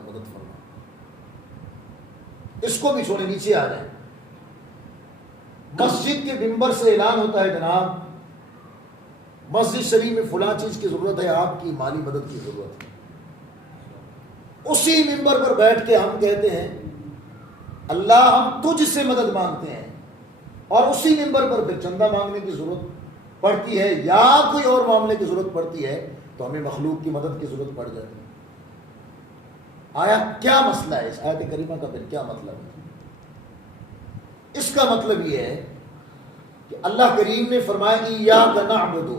مدد فرما، اس کو بھی چھوڑے، نیچے آ جائیں۔ مسجد کے ممبر سے اعلان ہوتا ہے جناب مسجد شریف میں فلاں چیز کی ضرورت ہے، آپ کی مالی مدد کی ضرورت ہے، اسی ممبر پر بیٹھ کے ہم کہتے ہیں اللہ ہم تجھ سے مدد مانگتے ہیں، اور اسی ممبر پر پھر چندہ مانگنے کی ضرورت پڑتی ہے یا کوئی اور معاملے کی ضرورت پڑتی ہے تو ہمیں مخلوق کی مدد کی ضرورت پڑ جاتی ہے۔ آیا کیا مسئلہ ہے اس آیت کریمہ کا؟ پھر کیا مطلب ہے اس کا؟ مطلب یہ ہے کہ اللہ کریم نے فرمایا ایاک نعبد،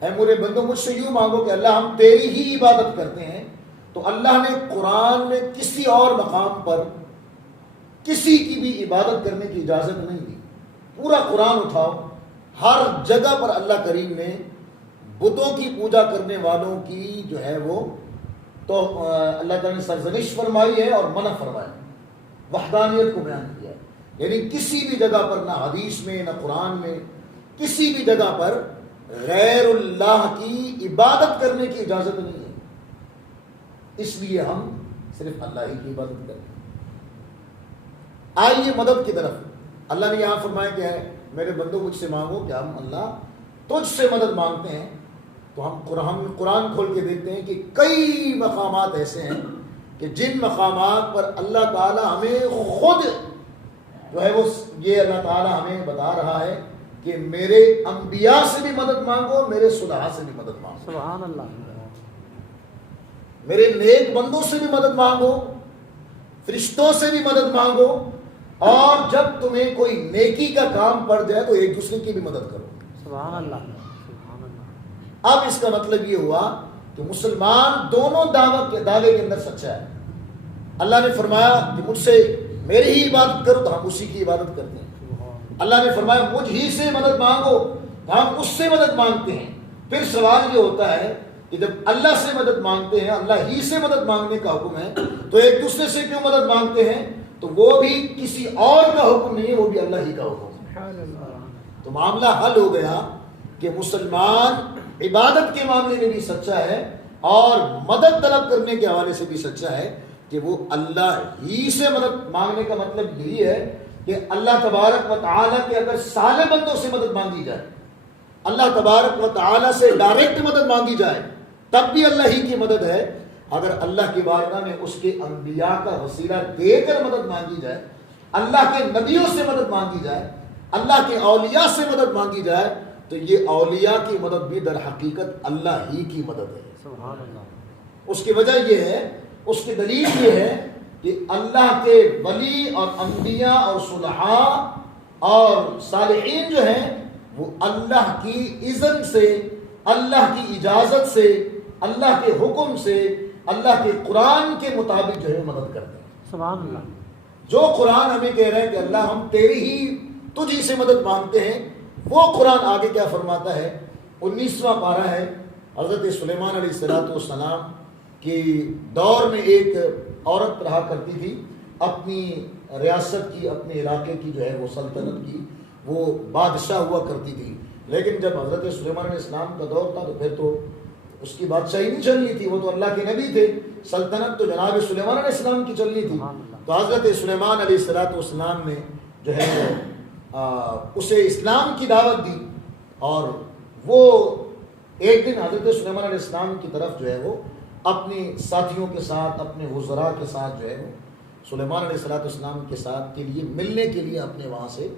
اے میرے بندو مجھ سے یوں مانگو کہ اللہ ہم تیری ہی عبادت کرتے ہیں۔ تو اللہ نے قرآن میں کسی اور مقام پر کسی کی بھی عبادت کرنے کی اجازت نہیں دی۔ پورا قرآن اٹھاؤ، ہر جگہ پر اللہ کریم نے بتوں کی پوجا کرنے والوں کی جو ہے وہ تو اللہ تعالیٰ نے سرزنش فرمائی ہے اور منع فرمایا، وحدانیت کو بیان کیا ہے۔ یعنی کسی بھی جگہ پر، نہ حدیث میں نہ قرآن میں، کسی بھی جگہ پر غیر اللہ کی عبادت کرنے کی اجازت نہیں ہے، اس لیے ہم صرف اللہ ہی کی عبادت کرتے ہیں۔ آئیے مدد کی طرف، اللہ نے یہاں فرمایا کہ ہے میرے بندوں مجھ سے مانگو کہ ہم اللہ تجھ سے مدد مانگتے ہیں۔ تو ہم قرآن کھول کے دیکھتے ہیں کہ کئی مقامات ایسے ہیں کہ جن مقامات پر اللہ تعالیٰ ہمیں خود جو ہے وہ یہ اللہ تعالیٰ ہمیں بتا رہا ہے کہ میرے انبیاء سے بھی مدد مانگو، میرے صلحاء سے بھی مدد مانگو، سبحان اللہ، میرے نیک بندوں سے بھی مدد مانگو، فرشتوں سے بھی مدد مانگو، اور جب تمہیں کوئی نیکی کا کام پڑ جائے تو ایک دوسرے کی بھی مدد کرو۔ سبحان اللہ۔ اب اس کا مطلب یہ ہوا کہ مسلمان دونوں دعوے کے اندر سچا ہے۔ اللہ نے فرمایا کہ مجھ سے میری ہی عبادت کرو تو ہم اسی کی عبادت کرتے ہیں۔ اللہ نے فرمایا مجھ ہی سے مدد مانگو تو ہم اس سے مدد مانگتے ہیں۔ پھر سوال یہ ہوتا ہے کہ جب اللہ سے مدد مانگتے ہیں، اللہ ہی سے مدد مانگنے کا حکم ہے، تو ایک دوسرے سے کیوں مدد مانگتے ہیں؟ تو وہ بھی کسی اور کا حکم نہیں ہے، وہ بھی اللہ ہی کا حکم ہے۔ تو معاملہ حل ہو گیا کہ مسلمان عبادت کے معاملے میں بھی سچا ہے اور مدد طلب کرنے کے حوالے سے بھی سچا ہے کہ وہ اللہ ہی سے مدد مانگنے کا مطلب یہی ہے کہ اللہ تبارک و تعالیٰ کے اگر صالح بندوں سے مدد مانگی جائے، اللہ تبارک و تعالیٰ سے ڈائریکٹ مدد مانگی جائے تب بھی اللہ ہی کی مدد ہے۔ اگر اللہ کی بارگاہ میں اس کے انبیاء کا وسیلہ دے کر مدد مانگی جائے، اللہ کے نبیوں سے مدد مانگی جائے، اللہ کے اولیاء سے مدد مانگی جائے، تو یہ اولیاء کی مدد بھی در حقیقت اللہ ہی کی مدد ہے۔ سبحان اللہ۔ اس کی وجہ یہ ہے، اس کی دلیل یہ ہے کہ اللہ کے ولی اور انبیاء اور صلحاء اور صالحین جو ہیں وہ اللہ کی اذن سے، اللہ کی اجازت سے، اللہ کے حکم سے، اللہ کے قرآن کے مطابق جو ہے مدد کرتے ہیں۔ سبحان اللہ۔ جو قرآن ہمیں کہہ رہے ہیں کہ اللہ ہم تیری ہی تجھ ہی سے مدد مانگتے ہیں، وہ قرآن آگے کیا فرماتا ہے؟ 19واں پارہ ہے۔ حضرت سلیمان علیہ السلام کی دور میں ایک عورت رہا کرتی تھی، اپنی ریاست کی، اپنے علاقے کی جو ہے وہ سلطنت کی وہ بادشاہ ہوا کرتی تھی۔ لیکن جب حضرت سلیمان علیہ السلام کا دور تھا تو پھر تو اس کی بادشاہی نہیں چل رہی تھی، وہ تو اللہ کے نبی تھے، سلطنت تو جناب سلیمان علیہ السلام کی چل رہی تھی۔ تو حضرت سلیمان علیہ السلام نے جو ہے اسے اسلام کی دعوت دی، اور وہ ایک دن حضرت سلیمان علیہ السلام کی طرف جو ہے وہ اپنے ساتھیوں کے ساتھ، اپنے وزراء کے ساتھ جو ہے وہ سلیمان علیہ السلام کے ساتھ کے لیے ملنے کے لیے اپنے وہاں سے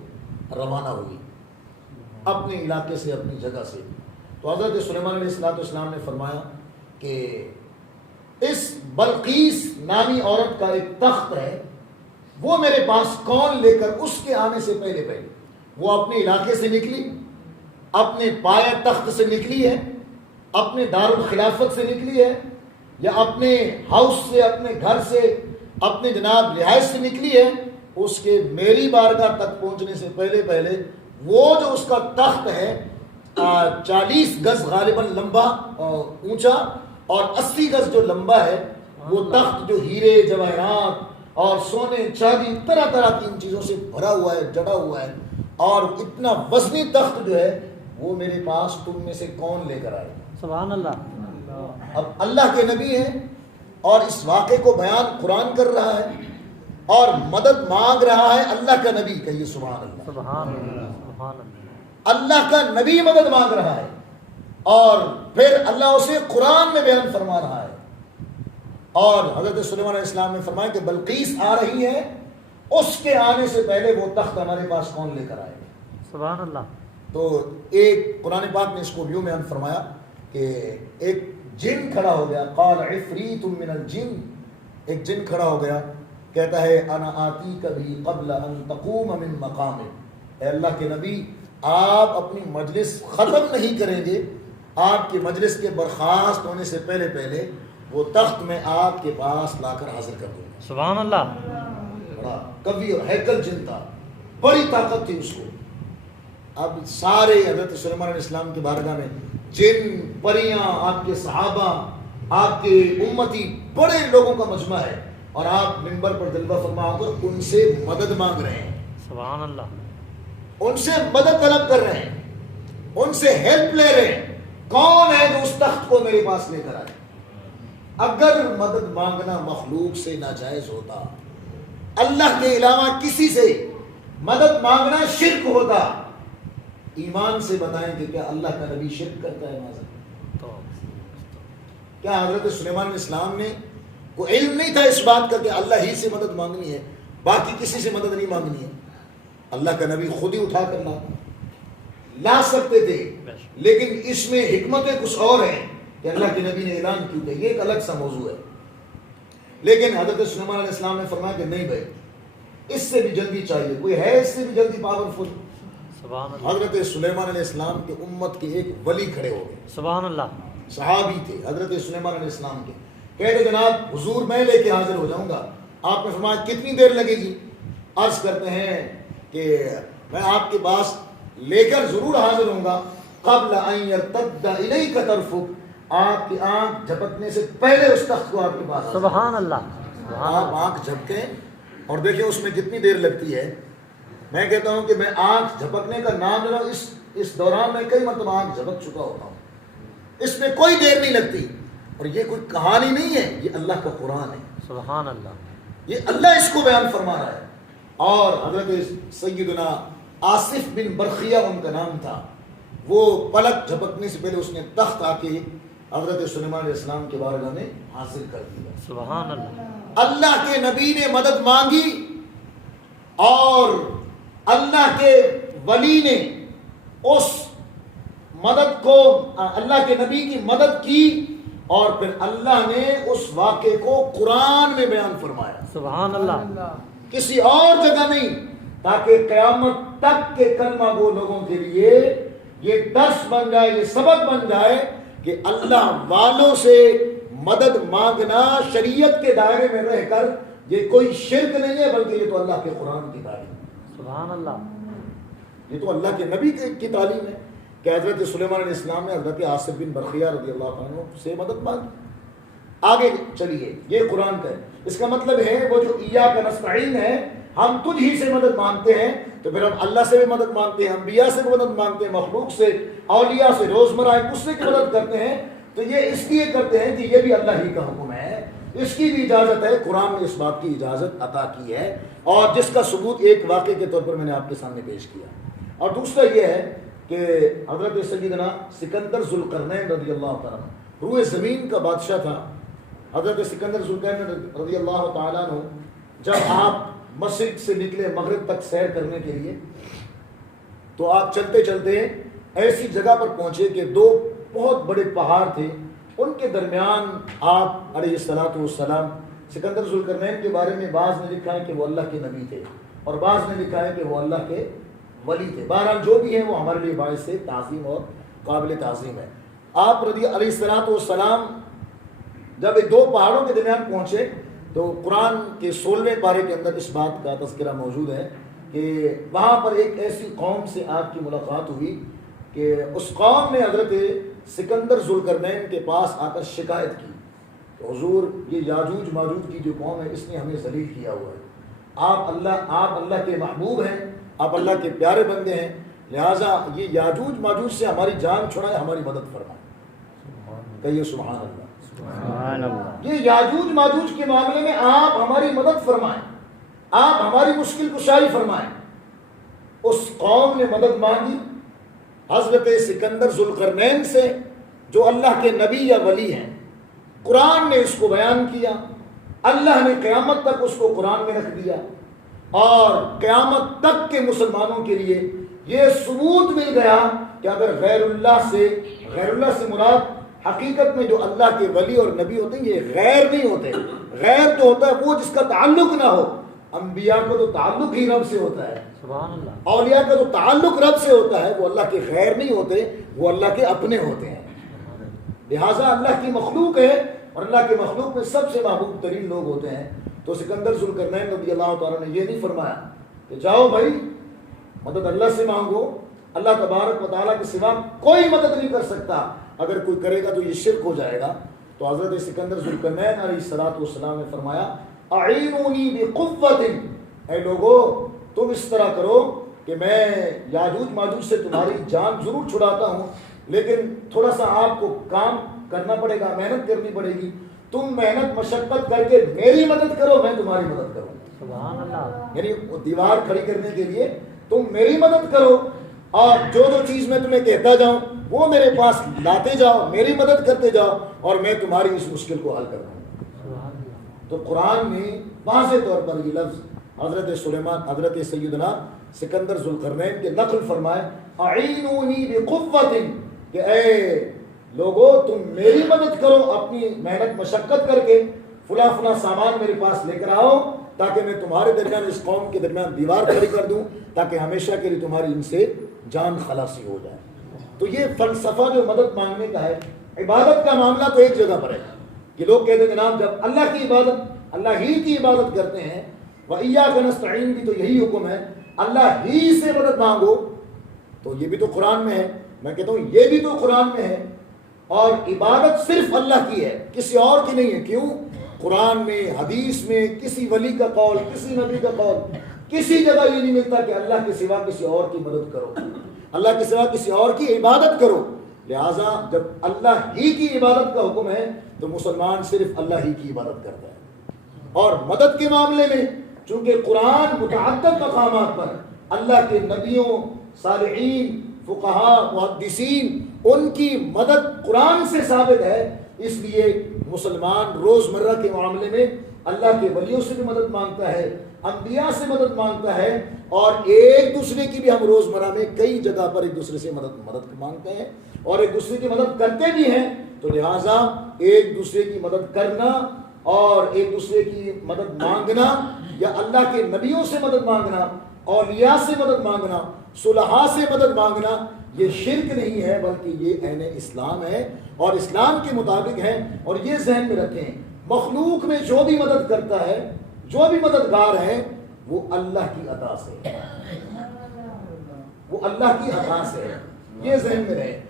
روانہ ہوئی، اپنے علاقے سے، اپنی جگہ سے۔ تو حضرت سلیمان علیہ السلام نے فرمایا کہ اس بلقیس نامی عورت کا ایک تخت ہے، وہ میرے پاس کون لے کر اس کے آنے سے پہلے وہ اپنے علاقے سے نکلی، اپنے پایا تخت سے نکلی ہے، اپنے دارالخلافت سے نکلی ہے، یا اپنے ہاؤس سے، اپنے گھر سے، اپنے جناب رہائش سے نکلی ہے، اس کے میری بارگاہ تک پہنچنے سے پہلے وہ جو اس کا تخت ہے 40 گز غالباً لمبا اونچا اور 80 گز جو لمبا ہے، وہ تخت جو ہیرے جواہرات اور سونے چاندی طرح طرح کی ان چیزوں سے بھرا ہوا ہے، جڑا ہوا ہے، اور اتنا وزنی تخت جو ہے وہ میرے پاس تم میں سے کون لے کر آئے؟ سبحان اللہ۔ اب اللہ کے نبی ہیں اور اس واقعے کو بیان قرآن کر رہا ہے اور مدد مانگ رہا ہے اللہ کا نبی. کہیے سبحان اللہ. سبحان اللہ. سبحان اللہ. اللہ کا نبی مدد مانگ رہا ہے اور پھر اللہ اسے قرآن میں بیان فرما رہا ہے. اور حضرت سلیمان علیہ السلام نے فرمایا کہ بلقیس آ رہی ہے, اس کے آنے سے پہلے وہ تخت ہمارے پاس کون لے کر آئے گا. سبحان اللہ. تو ایک قرآن پاک نے اس کو یوں بیان فرمایا کہ ایک جن کھڑا ہو گیا, قال عفریت من الجن, ایک جن کھڑا ہو گیا کہتا ہے انا آتی کبھی قبل ان تقوم من مقام. اے اللہ کے نبی, آپ اپنی مجلس ختم نہیں کریں گے, آپ کی مجلس کے برخاست ہونے سے پہلے پہلے وہ تخت میں آپ کے پاس لا کر حاضر کر دوں گا. سبحان اللہ. بڑا کبھی اور ہیکل جن تھا, بڑی طاقت تھی اس کو. اب سارے حضرت سلیمان علیہ السلام کی بارگاہ میں جن, پریاں, آپ کے صحابہ, آپ کے امتی, بڑے لوگوں کا مجمع ہے اور آپ منبر پر جلوہ فرما کر ان سے مدد مانگ رہے ہیں. سبحان اللہ. ان سے مدد طلب کر رہے ہیں, ان سے ہیلپ لے رہے ہیں. کون ہے جو اس تخت کو میرے پاس لے کر آئے؟ اگر مدد مانگنا مخلوق سے ناجائز ہوتا, اللہ کے علاوہ کسی سے مدد مانگنا شرک ہوتا, ایمان سے بتائیں کہ کیا اللہ کا نبی شرک کرتا ہے؟ تو کیا حضرت سلیمان علیہ السلام نے کو علم نہیں تھا اس بات کا کہ اللہ ہی سے مدد مانگنی ہے, باقی کسی سے مدد نہیں مانگنی ہے؟ اللہ کا نبی خود ہی اٹھا کر لا سکتے تھے, لیکن اس میں حکمتیں کچھ اور ہیں کہ اللہ کے نبی نے اعلان کیوں کیا, یہ ایک الگ سا موضوع ہے. لیکن حضرت سلیمان علیہ السلام نے فرمایا کہ نہیں بھائی, اس سے بھی جلدی چاہیے, کوئی ہے اس سے بھی جلدی پاورفل. سبحان اللہ. حضرت سلیمان علیہ السلام کے امت کے ایک ولی کھڑے ہو گئے, سبحان اللہ. صحابی تھے حضرت سلیمان علیہ السلام کے. کہتے جناب حضور میں لے کے حاضر ہو جاؤں گا. آپ نے فرمایا کتنی دیر لگے گی؟ عرض کرتے ہیں کہ میں آپ کے پاس لے کر ضرور حاضر ہوں گا قبل ان یرتد الیک طرفک, آپ کی آنکھ جھپکنے سے پہلے اس تخت کو آپ کے پاس. سبحان اللہ. آپ آنکھ جھپکیں اور دیکھیں اس میں کتنی دیر لگتی ہے. میں کہتا ہوں کہ میں آنکھ جھپکنے کا نام لے رہا ہوں, اس دوران میں کئی مرتبہ آنکھ جھپک چکا ہوتا ہوں, اس میں کوئی دیر نہیں لگتی. اور یہ کوئی کہانی نہیں ہے, یہ اللہ کا قرآن ہے. سبحان اللہ. یہ اللہ اس کو بیان فرما رہا ہے. اور حضرت سیدنا آصف بن برخیہ ان کا نام تھا, وہ پلک جھپکنے سے پہلے اس نے تخت آ کے حضرت سلیمان علیہ السلام کے بارگاہ میں حاصل کر دیا. سبحان اللہ. اللہ کے نبی نے مدد مانگی اور اللہ کے ولی نے اس مدد کو, اللہ کے نبی کی مدد کی اور پھر اللہ نے اس واقعے کو قرآن میں بیان فرمایا. سبحان اللہ. کسی اور جگہ نہیں, تاکہ قیامت تک کے کلمہ گو لوگوں کے لیے یہ درس بن جائے, یہ سبق بن جائے کہ اللہ والوں سے مدد مانگنا شریعت کے دائرے میں رہ کر یہ کوئی شرک نہیں ہے, بلکہ یہ تو اللہ کے قرآن کی تعلیم ہے. سبحان اللہ. یہ تو اللہ کے نبی کی تعلیم ہے کہ حضرت سلیمان علیہ السلام نے حضرت آصف بن برخیہ رضی اللہ عنہ سے مدد مانگی. آگے چلیے, یہ قرآن کا ہے. اس کا مطلب ہے وہ جو ایاک نستعین ہے, ہم تجھ ہی سے مدد مانگتے ہیں, تو پھر ہم اللہ سے بھی مدد مانگتے ہیں, انبیاء سے بھی مدد مانگتے ہیں, مخلوق سے, اولیاء سے, روزمرہ ایک دوسرے کی مدد کرتے ہیں. تو یہ اس لیے کرتے ہیں کہ یہ بھی اللہ ہی کا حکم ہے, اس کی بھی اجازت ہے. قرآن نے اس بات کی اجازت عطا کی ہے, اور جس کا ثبوت ایک واقعے کے طور پر میں نے آپ کے سامنے پیش کیا. اور دوسرا یہ ہے کہ حضرت سیدنا سکندر ذوالقرنین رضی اللہ تعالیٰ عنہ روئے زمین کا بادشاہ تھا. حضرت سکندر ذوالقرنین رضی اللہ تعالیٰ عنہ جب آپ مشرق سے نکلے مغرب تک سیر کرنے کے لیے, تو آپ چلتے چلتے ایسی جگہ پر پہنچے کہ دو بہت بڑے پہاڑ تھے, ان کے درمیان آپ علیہ الصلوۃ والسلام, سکندر ذوالقرنین کے بارے میں بعض نے لکھا ہے کہ وہ اللہ کے نبی تھے اور بعض نے لکھا ہے کہ وہ اللہ کے ولی تھے. بہرحال جو بھی ہیں وہ ہمارے لیے باعث سے تعظیم اور قابل تعظیم ہے. آپ علیہ الصلوۃ والسلام جب دو پہاڑوں کے درمیان پہنچے تو قرآن کے 16ویں پارے کے اندر اس بات کا تذکرہ موجود ہے کہ وہاں پر ایک ایسی قوم سے آپ کی ملاقات ہوئی کہ اس قوم نے حضرت سکندر ذوالقرنین کے پاس آ کر شکایت کی کہ حضور یہ یاجوج ماجوج کی جو قوم ہے اس نے ہمیں ذلیل کیا ہوا ہے, آپ اللہ کے محبوب ہیں, آپ اللہ کے پیارے بندے ہیں, لہٰذا یہ یاجوج ماجوج سے ہماری جان چھڑائے, ہماری مدد فرمائے. کہیے سبحان اللہ. سبحان اللہ یہ یاجوج ماجوج کے معاملے میں آپ ہماری مدد فرمائیں، آپ ہماری مشکل کشائی فرمائیں۔ اس قوم نے مدد مانگی حضرت سکندر ذوالقرنین سے، جو اللہ کے نبی یا ولی ہیں۔ قرآن نے اس کو بیان کیا، اللہ نے قیامت تک اس کو قرآن میں رکھ دیا، اور قیامت تک کے مسلمانوں کے لیے یہ ثبوت مل گیا کہ اگر غیر اللہ سے مراد حقیقت میں جو اللہ کے ولی اور نبی ہوتے ہیں یہ غیر نہیں ہوتے۔ غیر تو ہوتا ہے وہ جس کا تعلق نہ ہو، انبیاء کا تو تعلق ہی رب سے ہوتا ہے، سبحان اللہ اولیاء کا تو تعلق رب سے ہوتا ہے، وہ اللہ کے غیر نہیں ہوتے، وہ اللہ کے اپنے ہوتے ہیں۔ لہٰذا اللہ کی مخلوق ہے، اور اللہ کے مخلوق میں سب سے محبوب ترین لوگ ہوتے ہیں۔ تو سکندر ذوالقرنین رضی اللہ تعالیٰ نے یہ نہیں فرمایا کہ جاؤ بھائی مدد اللہ سے مانگو، اللہ تبارک و تعالیٰ کے سوا کوئی مدد نہیں کر سکتا، اگر کوئی کرے گا تو یہ شرک ہو جائے گا۔ تو حضرت سکندر ذوالقرنین علیہ السلام نے فرمایا اعینونی بقوۃ، اے لوگو تم اس طرح کرو کہ میں یاجوج ماجوج سے تمہاری جان ضرور چھڑاتا ہوں، لیکن تھوڑا سا آپ کو کام کرنا پڑے گا، محنت کرنی پڑے گی، تم محنت مشقت کر کے میری مدد کرو، میں تمہاری مدد کروں۔ سبحان اللہ یعنی وہ دیوار کھڑی کرنے کے لیے تم میری مدد کرو، اور جو چیز میں تمہیں کہتا جاؤں وہ میرے پاس لاتے جاؤ، میری مدد کرتے جاؤ، اور میں تمہاری اس مشکل کو حل کر دوں۔ سبحان اللہ تو قرآن نے واضح طور پر یہ لفظ حضرت سیدنا سکندر ذوالقرنین کے نقل فرمائے اعینونی بقوۃ، کہ اے لوگو تم میری مدد کرو، اپنی محنت مشقت کر کے فلاں فلاں سامان میرے پاس لے کر آؤ، تاکہ میں تمہارے درمیان اس قوم کے درمیان دیوار کھڑی کر دوں، تاکہ ہمیشہ کے لیے تمہاری ان سے جان خلاصی ہو جائے۔ تو یہ فلسفہ جو مدد مانگنے کا ہے، عبادت کا معاملہ تو ایک جگہ پر ہے کہ لوگ کہتے ہیں جناب جب اللہ کی عبادت، اللہ ہی کی عبادت کرتے ہیں، وَإِيَّاكَ نَسْتَعِينُ بھی تو یہی حکم ہے، اللہ ہی سے مدد مانگو، تو یہ بھی تو قرآن میں ہے۔ میں کہتا ہوں یہ بھی تو قرآن میں ہے، اور عبادت صرف اللہ کی ہے، کسی اور کی نہیں ہے۔ کیوں؟ قرآن میں، حدیث میں کسی ولی کا قول، کسی نبی کا قول، کسی جگہ یہ نہیں ملتا کہ اللہ کے سوا کسی اور کی مدد کرو، اللہ کے سوا کسی اور کی عبادت کرو۔ لہٰذا جب اللہ ہی کی عبادت کا حکم ہے تو مسلمان صرف اللہ ہی کی عبادت کرتا ہے۔ اور مدد کے معاملے میں چونکہ قرآن متعدد مقامات پر اللہ کے نبیوں، صالحین، فقہاء، محدثین، ان کی مدد قرآن سے ثابت ہے، اس لیے مسلمان روزمرہ کے معاملے میں اللہ کے ولیوں سے بھی مدد مانگتا ہے، انبیاء سے مدد مانگتا ہے، اور ایک دوسرے کی بھی ہم روزمرہ میں کئی جگہ پر ایک دوسرے سے مدد مانگتے ہیں، اور ایک دوسرے کی مدد کرتے بھی ہیں۔ تو لہٰذا ایک دوسرے کی مدد کرنا اور ایک دوسرے کی مدد مانگنا، یا اللہ کے نبیوں سے مدد مانگنا، اولیاء سے مدد مانگنا، صلحاء سے مدد مانگنا، یہ شرک نہیں ہے بلکہ یہ عین اسلام ہے اور اسلام کے مطابق ہے۔ اور یہ ذہن میں رکھیں، مخلوق میں جو بھی مدد کرتا ہے، جو بھی مددگار ہے، وہ اللہ کی عطا سے ہے، وہ اللہ کی عطا سے ہے، یہ ذہن میں رہے۔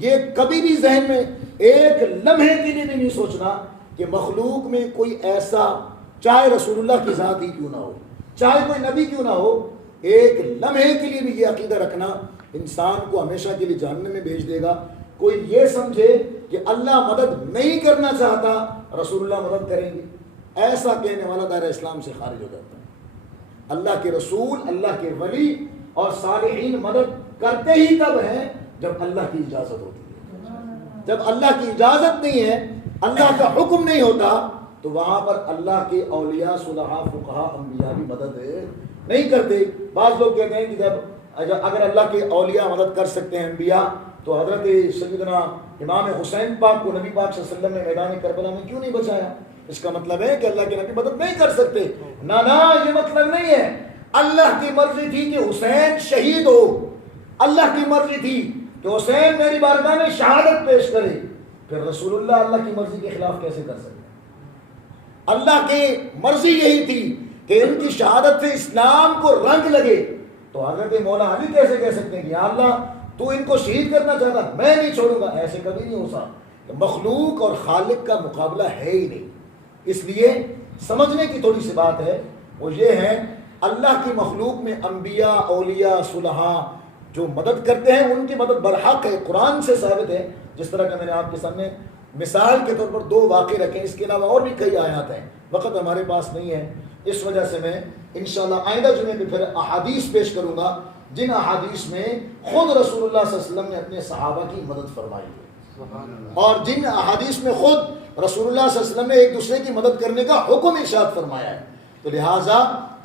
یہ کبھی بھی ذہن میں ایک لمحے کے لیے بھی نہیں سوچنا کہ مخلوق میں کوئی ایسا، چاہے رسول اللہ کی ذات ہی کیوں نہ ہو، چاہے کوئی نبی کیوں نہ ہو، ایک لمحے کے لیے بھی یہ عقیدہ رکھنا انسان کو ہمیشہ کے لیے جہنم میں بھیج دے گا۔ کوئی یہ سمجھے کہ اللہ مدد نہیں کرنا چاہتا، رسول اللہ مدد کریں گے، ایسا کہنے والا دائرہ اسلام سے خارج ہو جاتا ہے۔ اللہ کے رسول، اللہ کے ولی اور صالحین مدد کرتے ہی تب ہیں جب اللہ کی اجازت ہوتی ہے۔ جب اللہ کی اجازت نہیں ہے، اللہ کا حکم نہیں ہوتا، تو وہاں پر اللہ کے اولیاء، صلحاء، فقہاء، انبیاء بھی مدد نہیں کرتے۔ بعض لوگ کہتے ہیں کہ اگر اللہ کے اولیاء مدد کر سکتے ہیں، انبیاء، تو حضرت سیدنا امام حسین پاک کو نبی پاک صلی اللہ علیہ وسلم نے میدان کربلا میں کیوں نہیں بچایا؟ اس کا مطلب ہے کہ اللہ کے نبی مدد نہیں کر سکتے۔ نہ یہ مطلب نہیں ہے، اللہ کی مرضی تھی کہ حسین شہید ہو، اللہ کی مرضی تھی کہ حسین میری بارگاہ میں شہادت پیش کرے، پھر رسول اللہ کی مرضی کے خلاف کیسے کر سکتے؟ اللہ کی مرضی یہی تھی کہ ان کی شہادت سے اسلام کو رنگ لگے، تو حضرت مولا علی کیسے کہہ سکتے ہیں کہ یا اللہ تو ان کو شہید کرنا چاہتا، میں نہیں چھوڑوں گا؟ ایسے کبھی نہیں ہو سکتا۔ مخلوق اور خالق کا مقابلہ ہے ہی نہیں۔ اس لیے سمجھنے کی تھوڑی سی بات ہے، وہ یہ ہے اللہ کی مخلوق میں انبیاء، اولیاء، صلحاء جو مدد کرتے ہیں ان کی مدد برحق ہے، قرآن سے ثابت ہے، جس طرح کہ میں نے آپ کے سامنے مثال کے طور پر 2 واقع رکھیں، اس کے علاوہ اور بھی کئی آیات ہیں، وقت ہمارے پاس نہیں ہے، اس وجہ سے میں انشاءاللہ آئندہ جمعے پہ پھر احادیث پیش کروں گا جن احادیث میں خود رسول اللہ صلی اللہ علیہ وسلم نے اپنے صحابہ کی مدد فرمائی ہے، اور جن احادیث میں خود رسول اللہ صلی اللہ علیہ وسلم نے ایک دوسرے کی مدد کرنے کا حکم ارشاد فرمایا ہے۔ تو لہٰذا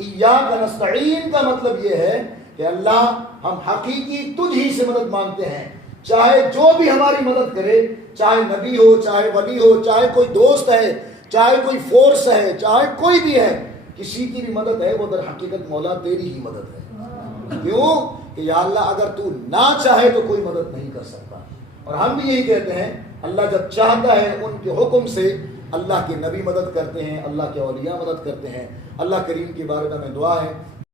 ایاک نستعین کا مطلب یہ ہے کہ اللہ ہم حقیقی تجھ ہی سے مدد مانگتے ہیں، چاہے جو بھی ہماری مدد کرے، چاہے نبی ہو، چاہے ولی ہو، چاہے کوئی دوست ہے، چاہے کوئی فورس ہے، چاہے کوئی بھی ہے، کسی کی بھی مدد ہے وہ در حقیقت مولا تیری ہی مدد ہے۔ کیوں کہ یا اللہ اگر تو نہ چاہے تو کوئی مدد نہیں کر سکتا، اور ہم بھی یہی کہتے ہیں اللہ جب چاہتا ہے ان کے حکم سے اللہ کے نبی مدد کرتے ہیں، اللہ کے اولیاء مدد کرتے ہیں۔ اللہ کریم کی بارگاہ میں دعا ہے